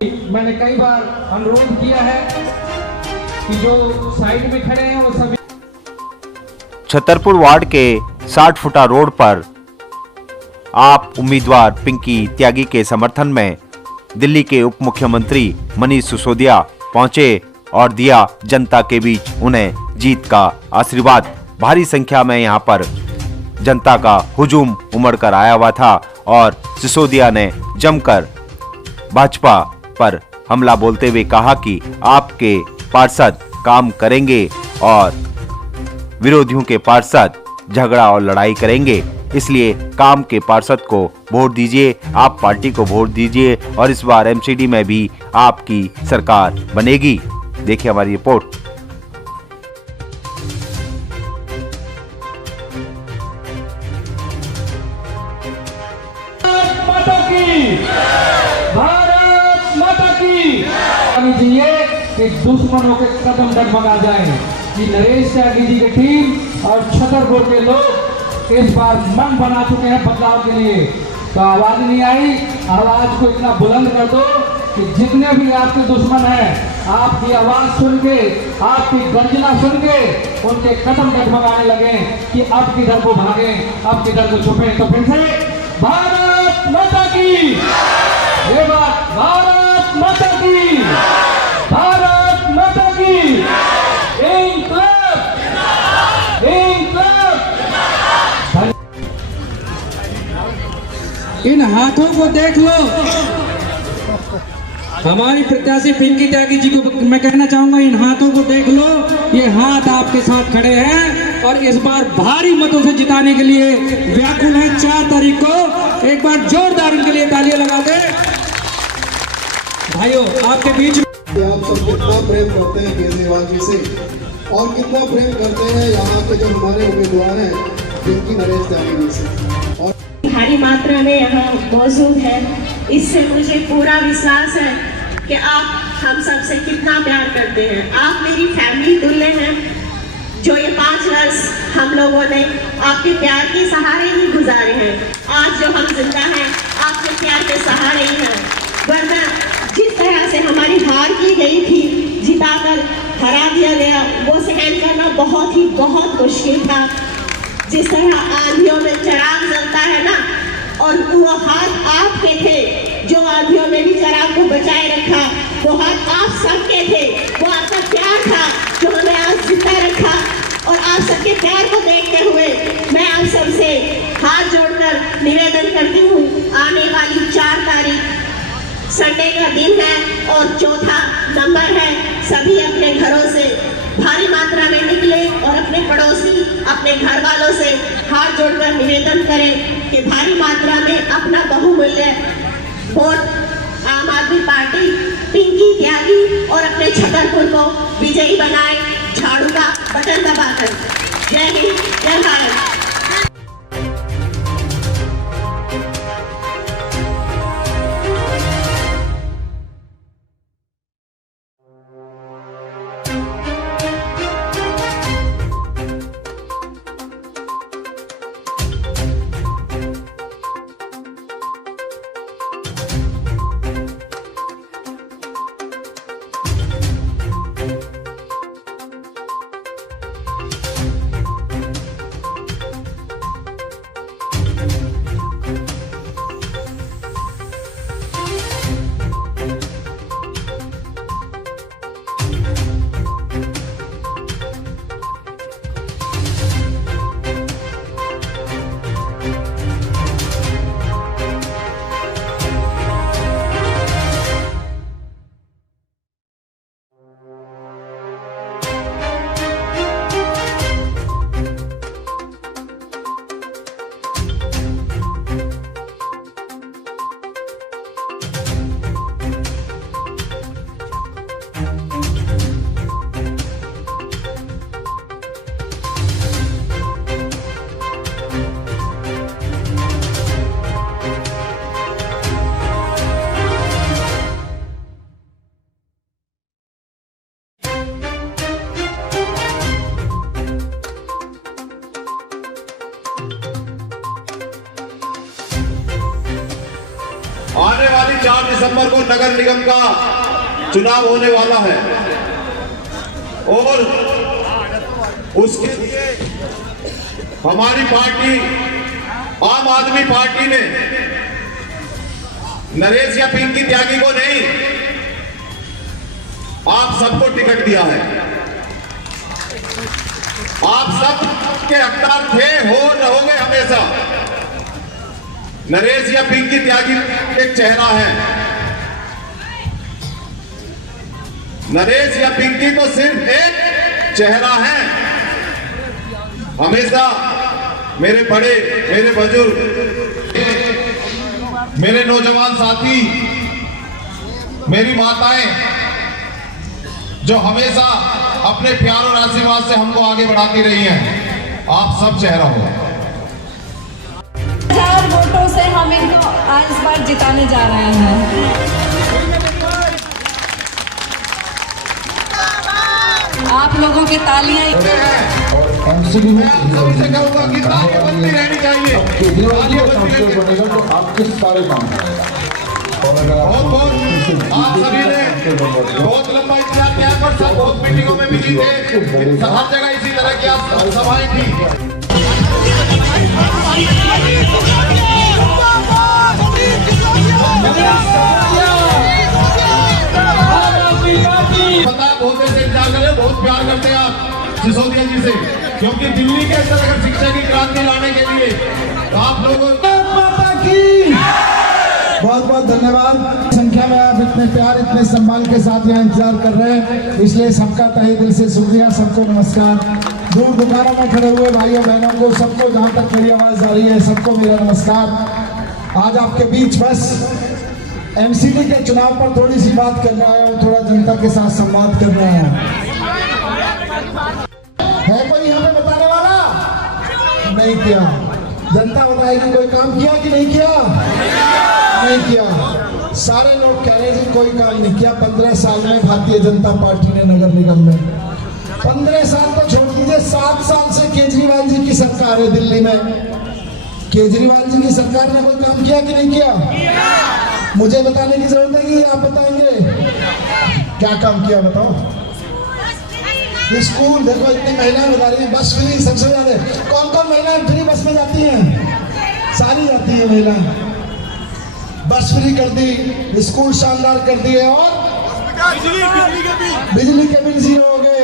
मैंने कई बार अनुरोध किया है कि जो साइड में खड़े हैं वो सभी। छतरपुर वार्ड के 60 फुटा रोड पर आप उम्मीदवार पिंकी त्यागी के समर्थन में दिल्ली के उप मुख्यमंत्री मनीष सिसोदिया पहुंचे और दिया जनता के बीच उन्हें जीत का आशीर्वाद। भारी संख्या में यहां पर जनता का हुजूम उमड़ कर आया हुआ था और सिसोदिया ने जमकर भाजपा पर हमला बोलते हुए कहा कि आपके पार्षद काम करेंगे और विरोधियों के पार्षद झगड़ा और लड़ाई करेंगे, इसलिए काम के पार्षद को वोट दीजिए, आप पार्टी को वोट दीजिए और इस बार एमसीडी में भी आपकी सरकार बनेगी। देखिए हमारी रिपोर्ट। भारत माता की चाहिए कि दुश्मनों के कदम डगमगा जाए कि नरेश त्यागी जी की टीम और छतरपुर के लोग इस बार मन बना चुके हैं बदलाव के लिए। तो आवाज नहीं आई, आवाज को इतना बुलंद कर दो कि जितने भी आपके दुश्मन हैं आपकी आवाज सुन के, आपकी गर्जना सुन के उनके कदम डगमगाने लगे कि अब किधर को भागे, अब किधर को छुपे। तो फिर से भारत माता की, ये बात भारत माता की, भारत माता की। इंक्लाब, इंक्लाब। इन हाथों को देख लो। हमारी प्रत्याशी पिंकी त्यागी जी को मैं कहना चाहूंगा, इन हाथों को देख लो, ये हाथ आपके साथ खड़े हैं और इस बार भारी मतों से जिताने के लिए व्याकुल है। 4 तारीख को एक बार जोरदार इनके लिए तालियां लगा दे। भाइयों आपके बीच आप सब कितना प्रेम करते हैं केजरीवाल जी से और कितना प्रेम करते हैं यहाँ के जो हमारे उम्मीदवार हैं पिंकी नरेश त्यागी जी से, और भारी मात्रा में यहाँ मौजूद है। इससे मुझे पूरा विश्वास है कि आप हम सब से कितना प्यार करते हैं। आप मेरी फैमिली तुल्य हैं, जो ये 5 वर्ष हम लोगों ने आपके प्यार के सहारे ही गुजारे हैं। आज जो हम जिंदा हैं आपके प्यार के सहारे ही हैं, वरना जिस तरह से हमारी हार की गई थी, जिताकर हरा दिया गया, वो सहन करना बहुत मुश्किल था। जिस तरह आंधियों में चिराग जलता है ना, और वो हाथ आपके थे जो आंधियों में भी चिराग को बचाए रखा, वो हाथ आप सबके थे, वो आपका प्यार था जो हमें आज जिता रखा। और आप सबके प्यार को देखते हुए मैं आप सबसे हाथ जोड़कर निवेदन करती हूँ, आने वाली 4 तारीख संडे का दिन है और 4था नंबर है। सभी अपने घरों से भारी मात्रा में निकले और अपने पड़ोसी, अपने घर वालों से हाथ जोड़कर निवेदन करें कि भारी मात्रा में अपना बहुमूल्य वोट आम आदमी पार्टी पिंकी त्यागी और अपने छतरपुर को विजयी बनाए, झाड़ू का बटन दबाकर। जय हिंद, जय भारत। आने वाली 4 दिसंबर को नगर निगम का चुनाव होने वाला है और उसके लिए हमारी पार्टी आम आदमी पार्टी ने नरेश या पिंकी त्यागी को नहीं, आप सबको टिकट दिया है। आप सब के हकदार थे, हो रहोगे हमेशा। नरेश या पिंकी त्यागी एक चेहरा है। नरेश या पिंकी तो सिर्फ एक चेहरा है। हमेशा मेरे बड़े, मेरे बुजुर्ग, मेरे नौजवान साथी, मेरी माताएं जो हमेशा अपने प्यार और आशीर्वाद से हमको आगे बढ़ाती रही हैं, आप सब चेहरा हो। 1000 वोटों से हम इनको इस बार जिताने जा रहे हैं। आप लोगों की तालियां एमसीडी में सबसे कहूंगा कि तालियां रहनी चाहिए। केजरीवाल जी का सांसद बनेगा तो आपके सारे काम बहुत बहुत आप सभी ने बहुत लंबा इंतजार किया पर सब बहुत मीटिंगों में बिजी थे। हर जगह इसी तरह की सभाएं थी। पता है बहुत देर से इंतजार कर रहे हैं, बहुत प्यार करते हैं आप सिसोदिया जी से, क्योंकि दिल्ली के अंदर अगर शिक्षा की क्रांति लाने के लिए आप लोगों माता की बहुत बहुत धन्यवाद। संख्या में आप इतने प्यार, इतने सम्मान के साथ यहाँ इंतजार कर रहे हैं, इसलिए सबका तहे दिल से शुक्रिया। सबको नमस्कार। दूर दुकानों में खड़े हुए भाइयों बहनों को, सबको जहाँ तक मेरी आवाज आ रही है, सबको मेरा नमस्कार। आज आपके बीच बस एमसीडी के चुनाव पर थोड़ी सी बात करना है और थोड़ा जनता के साथ संवाद करना है कोई हमें बताने वाला? नहीं किया। जनता बताएगी कोई काम किया कि नहीं किया? नहीं किया। सारे लोग कह रहे हैं कोई काम नहीं किया। 15 साल में भारतीय जनता पार्टी ने नगर निगम में 15 साल तो छोड़ दीजिए, 7 साल से केजरीवाल जी की सरकार है दिल्ली में। केजरीवाल जी की सरकार ने कोई काम किया कि नहीं किया? मुझे बताने की जरूरत है कि आप बताएंगे क्या काम किया? बताओ। स्कूल देखो, इतनी महिलाएं बता रही है, बस फ्री सबसे ज्यादा। कौन कौन महिलाएं फ्री बस में जाती हैं? सारी जाती है महिलाएं। बस फ्री कर दी, स्कूल शानदार कर दिए और बिजली के बिल 0 हो गए,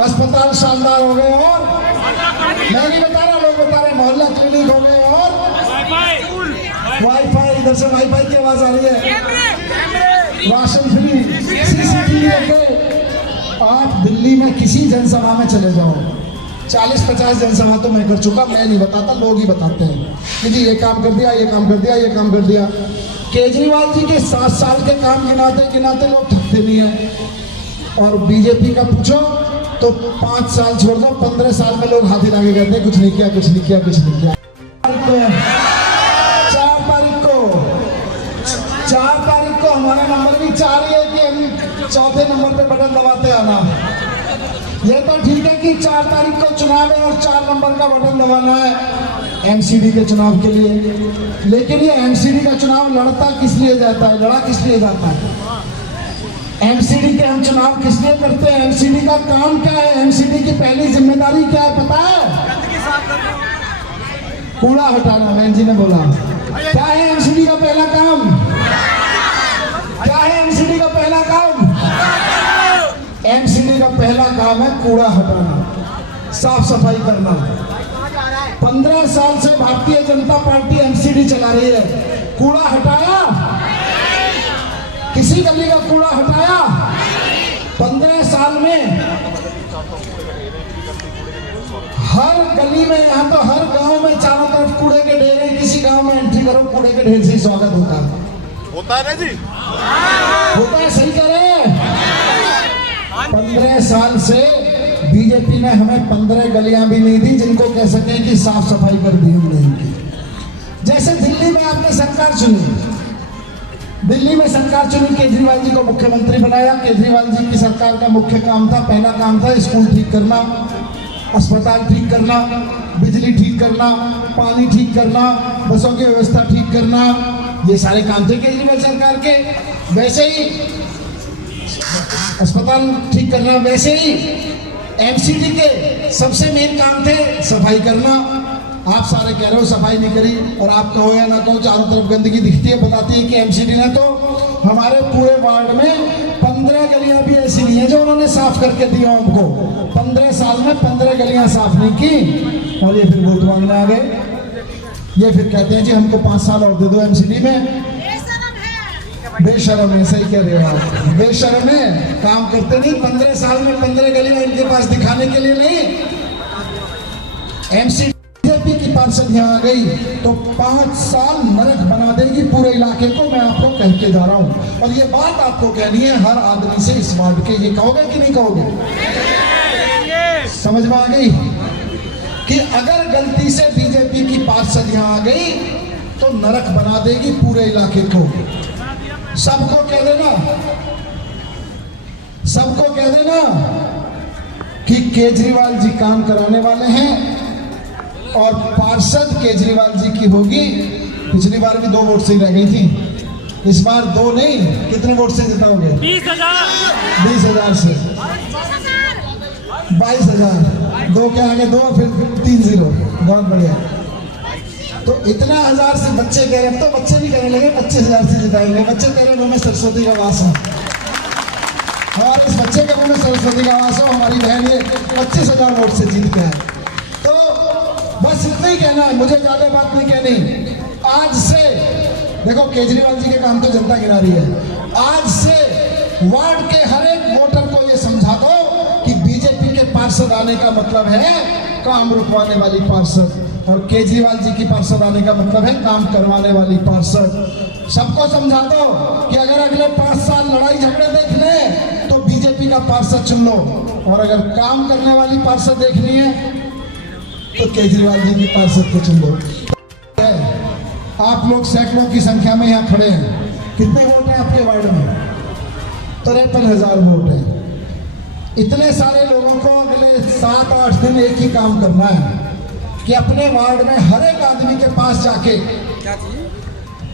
अस्पताल शानदार हो गए और मैं नहीं बता रहा, लोग बता रहे, मोहल्ला क्लिनिक हो गए और वाईफाई। इधर से वाईफाई की आवाज आ रही है। राशन फ्री, सीसीटीवी के। आप दिल्ली में किसी जनसभा में चले जाओ, 40-50 जनसभा तो मैं कर चुका, मैं नहीं बताता, लोग ही बताते हैं कि जी ये काम कर दिया, ये काम कर दिया, ये काम कर दिया। केजरीवाल जी के 7 साल के काम गिनाते लोग थकते नहीं है। और बीजेपी का पूछो तो 5 साल छोड़ दो, 15 साल में लोग हाथी लागे कहते हैं कुछ नहीं किया, कुछ नहीं किया, कुछ नहीं किया। 4 तारीख को हमारा नंबर भी 4 ही है कि हम 4थे नंबर पे बटन दबाते आना। ये तो ठीक है कि 4 तारीख को चुनाव है और 4 नंबर का बटन दबाना है एमसीडी के चुनाव के लिए। लेकिन ये एमसीडी का चुनाव लड़ता किस लिए जाता है, लड़ा किस लिए जाता है? एमसीडी के हम चुनाव किस लिए करते हैं? एमसीडी का काम क्या है? एमसीडी की पहली जिम्मेदारी क्या है पता है? कूड़ा हटाना। बहन जी ने बोला क्या है एमसीडी का पहला काम? क्या है एमसीडी का पहला काम? एमसीडी का पहला काम है कूड़ा हटाना, साफ सफाई करना। 15 साल से भारतीय जनता पार्टी एमसीडी चला रही है। कूड़ा हटाया? किसी गली का कूड़ा हटाया? 15 साल में हर गली में, यहाँ तो हर गांव में चारों तरफ कूड़े के ढेर हैं। किसी गांव में एंट्री करो, कूड़े के ढेर से स्वागत होता है। होता है ना जी? होता है, सही कह रहे हैं। 15 साल से बीजेपी ने हमें 15 गलियां भी नहीं दी जिनको कह सके कि साफ सफाई कर दी हमने इनकी। जैसे दिल्ली में आपने सरकार चुनी, दिल्ली में सरकार चुनी, केजरीवाल जी को मुख्यमंत्री बनाया। केजरीवाल जी की सरकार का मुख्य काम था, पहला काम था स्कूल ठीक करना, अस्पताल ठीक करना, बिजली ठीक करना, पानी ठीक करना, बसों की व्यवस्था ठीक करना, ये सारे काम थे केजरीवाल सरकार के। वैसे ही अस्पताल ठीक करना, वैसे ही एमसीडी के सबसे मेन काम थे सफाई करना। आप सारे कह रहे हो सफाई नहीं करी, और आप कहो या ना कहो चारों तरफ गंदगी दिखती है, बताती है कि एमसीडी ने तो हमारे पूरे वार्ड में 15 गलियां भी ऐसी नहीं है जो उन्होंने साफ करके दिया हमको। 15 साल में 15 गलियां साफ नहीं की, और ये फिर वोट मांगने आ गए। ये फिर कहते हैं जी हमको 5 साल और दे दो एमसीडी में। बेशरम है, सही कह रहे हो आप, बेशरम है, काम करते नहीं। 15 साल में 15 गलियां इनके पास दिखाने के लिए नहीं। एमसीडी बीजेपी की पार्षद यहाँ आ गई तो 5 साल नरक बना देगी पूरे इलाके को, मैं आपको कह के जा रहा हूँ। और ये बात आपको कहनी है हर आदमी से इस वार्ड के। ये कहोगे कि नहीं कहोगे? समझ में आ गई कि अगर गलती से बीजेपी की पार्षद यहाँ आ गई तो नरक बना देगी पूरे इलाके को। सबको कह देना, सबको कह देना कि केजरीवाल जी काम कराने वाले हैं और पार्षद केजरीवाल जी की होगी। पिछली बार भी 2 वोट से ही रह गई थी, इस बार 2 नहीं, कितने वोट से जिताओगे? 20,000 से 22,000। 2 क्या आगे 2, फिर 3-0, बहुत बढ़िया। तो इतना 1000 से बच्चे कह रहे, तो बच्चे भी कहने लगे 25,000 से जिताएंगे। बच्चे तेरे मुंह में सरस्वती का वास हो, हमारे इस बच्चे के मुंह में सरस्वती का वास हो। हमारी बहन ये 25,000 वोट से जीत गया है। तो बस इतना ही कहना है, मुझे ज्यादा बात नहीं कहनी। आज से देखो केजरीवाल जी के काम तो जनता गिना रही है। आज से वार्ड के हर एक वोटर को ये समझा दो कि बीजेपी के पार्षद आने का मतलब है काम रुकवाने वाली पार्षद, और केजरीवाल जी की पार्षद आने का मतलब है काम करवाने वाली पार्षद। सबको समझा दो कि अगर अगले 5 साल लड़ाई झगड़े देख ले तो बीजेपी का पार्षद चुन लो, और अगर काम करने वाली पार्षद देखनी है तो केजरीवाल जी की पार्षद को चुन लो। आप लोग सैकड़ों की संख्या में यहाँ खड़े हैं। कितने वोट हैं आपके वार्ड में? 53,000 वोट हैं। इतने सारे लोगों को अगले 7-8 दिन एक ही काम करना है कि अपने वार्ड में हर एक आदमी के पास जाके,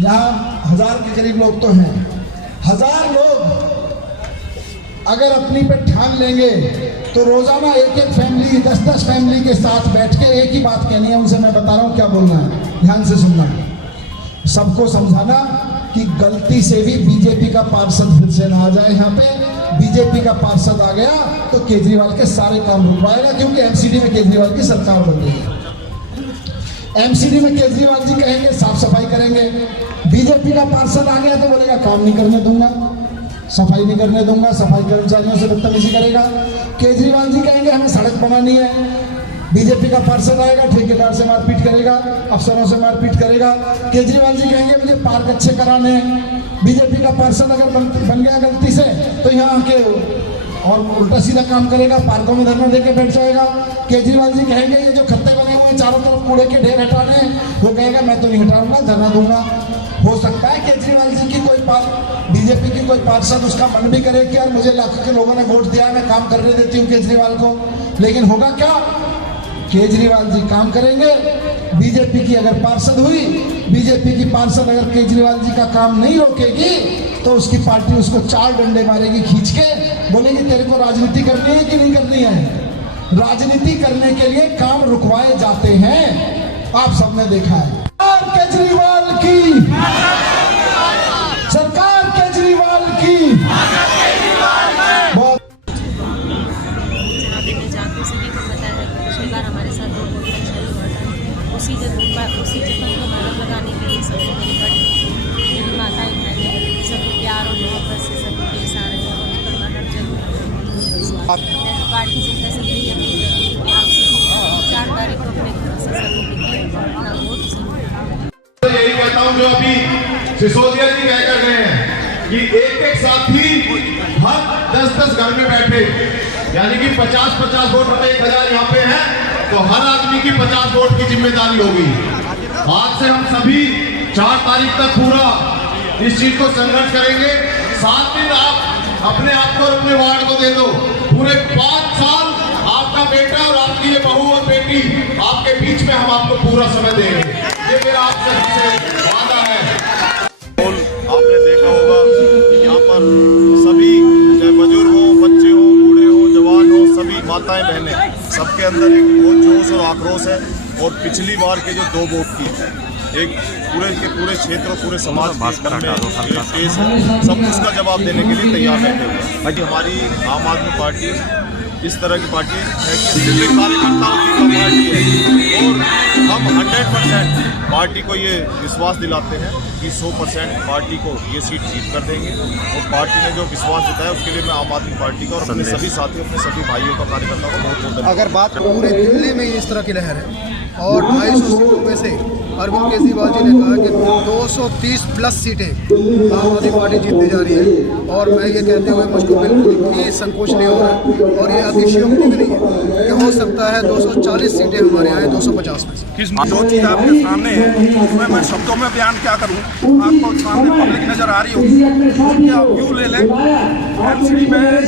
यहाँ 1000 के करीब लोग तो हैं, 1000 लोग अगर अपनी पे ठान लेंगे तो रोजाना एक फैमिली, 10-10 फैमिली के साथ बैठ के एक ही बात कहनी है उनसे। मैं बता रहा हूँ क्या बोलना है, ध्यान से सुनना। सबको समझाना कि गलती से भी बीजेपी का पार्षद फिर से ना आ जाए यहाँ पे। बीजेपी का पार्षद आ गया तो केजरीवाल के सारे काम रुकवाएगा, क्योंकि एमसीडी में केजरीवाल की सरकार बन गई है। एमसीडी में केजरीवाल जी कहेंगे साफ सफाई करेंगे। बीजेपी का पार्षद आ गया तो बोलेगा काम नहीं करने दूंगा, सफाई नहीं करने दूंगा, सफाई कर्मचारियों से बदतमीजी करेगा। केजरीवाल जी कहेंगे हमें सड़क बनानी है। बीजेपी का पार्षद आएगा ठेकेदार से मारपीट करेगा, अफसरों से मारपीट करेगा। केजरीवाल जी कहेंगे मुझे पार्क अच्छे कराने हैं। बीजेपी का पार्षद अगर बन गया गलती से तो यहाँ आके और उल्टा सीधा काम करेगा, पार्कों में धरना देके बैठ जाएगा। केजरीवाल जी कहेंगे ये जो खत्ते बने हुए हैं चारों तरफ कूड़े के ढेर हटाने हैं, वो कहेगा मैं तो नहीं हटाऊंगा, धरना दूंगा। हो सकता है केजरीवाल जी की कोई बीजेपी की कोई पार्षद उसका मन भी करे कि यार मुझे लाखों के लोगों ने वोट दिया है, मैं काम करने देती हूँ केजरीवाल को। लेकिन होगा क्या, केजरीवाल जी काम करेंगे। बीजेपी की अगर पार्षद हुई, बीजेपी की पार्षद अगर केजरीवाल जी का काम नहीं रोकेगी तो उसकी पार्टी उसको 4 डंडे मारेगी खींच के, बोलेगी तेरे को राजनीति करनी है कि नहीं करनी है। राजनीति करने के लिए काम रुकवाए जाते हैं, आप सबने देखा है। केजरीवाल की सरकार, केजरीवाल की बहुत पिछली बार हमारे साथ 2 वोट का चल हुआ था। उसी जगह को मानव लगाने के लिए सबको मेरी बड़ी माताएं बहनें सभी प्यार और मोहब्बत से सभी के सारे पार्टी जनता से यही अपील करती है कि आप सभी 4 तारीख को अपने घरों से सभी निकले अपना वोट जरूर। यही कहता हूँ जो अभी सिसोदिया जी कह कर गए हैं कि एक साथी हर 10-10 घर में बैठे, यानी कि 50-50 वोट 1000 यहाँ पे है तो हर आदमी की 50 वोट की जिम्मेदारी होगी। आज से हम सभी 4 तारीख तक पूरा इस चीज को संघर्ष करेंगे। 7 दिन आप अपने आप को और अपने वार्ड को दे दो, पूरे 5 साल आपका बेटा और आपकी ये बहू और बेटी आपके बीच में हम आपको पूरा समय देंगे, ये मेरा आप सबसे वादा है। अंदर एक बहुत जोश और आक्रोश है। और पिछली बार के जो 2 वोट की एक पूरे के पूरे क्षेत्र और पूरे समाज के मन में केस है, सब उसका जवाब देने के लिए तैयार बैठे हुए हैं। हमारी आम आदमी पार्टी इस तरह की पार्टी है कि सिर्फ कार्यकर्ताओं की पार्टी है और हम 100% पार्टी को ये विश्वास दिलाते हैं कि 100% पार्टी को ये सीट जीत कर देंगे। और पार्टी ने जो विश्वास जताया उसके लिए मैं आम आदमी पार्टी का और अपने सभी साथियों, अपने सभी भाइयों का, कार्यकर्ताओं का बहुत बहुत धन्यवाद। अगर बात पूरे दिल्ली में इस तरह की लहर है और 250 सीटों में से अरविंद केजरीवाल जी ने कहा कि 230 प्लस सीटें आम आदमी पार्टी जीतने जा रही है। और मैं ये कहते हुए मुझको बिल्कुल भी संकोच नहीं हो रहा और ये अतिशयोक्ति भी नहीं है कि हो सकता है 240 सीटें हमारे यहाँ 250 में से। जो चीज़ आपके सामने है उसमें मैं शब्दों में बयान क्या करूँ, आपको सामने पब्लिक नज़र आ रही होगी। तो आप व्यू ले लें, एमसीडी में अब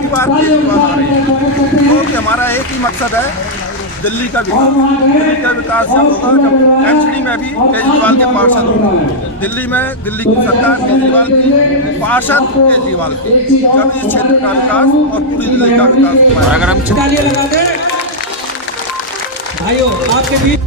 की बार केजरीवाल आ रही है तो हमारा एक ही मकसद है दिल्ली का विकास। दिल्ली का विकास जब होगा जब एमसीडी में भी केजरीवाल के पार्षद होंगे। दिल्ली में दिल्ली की सरकार केजरीवाल की, पार्षद केजरीवाल की, जब इस क्षेत्र का विकास और पूरी दिल्ली का विकास होगा। अगर हम तालियां लगा दें भाइयों आपके बीच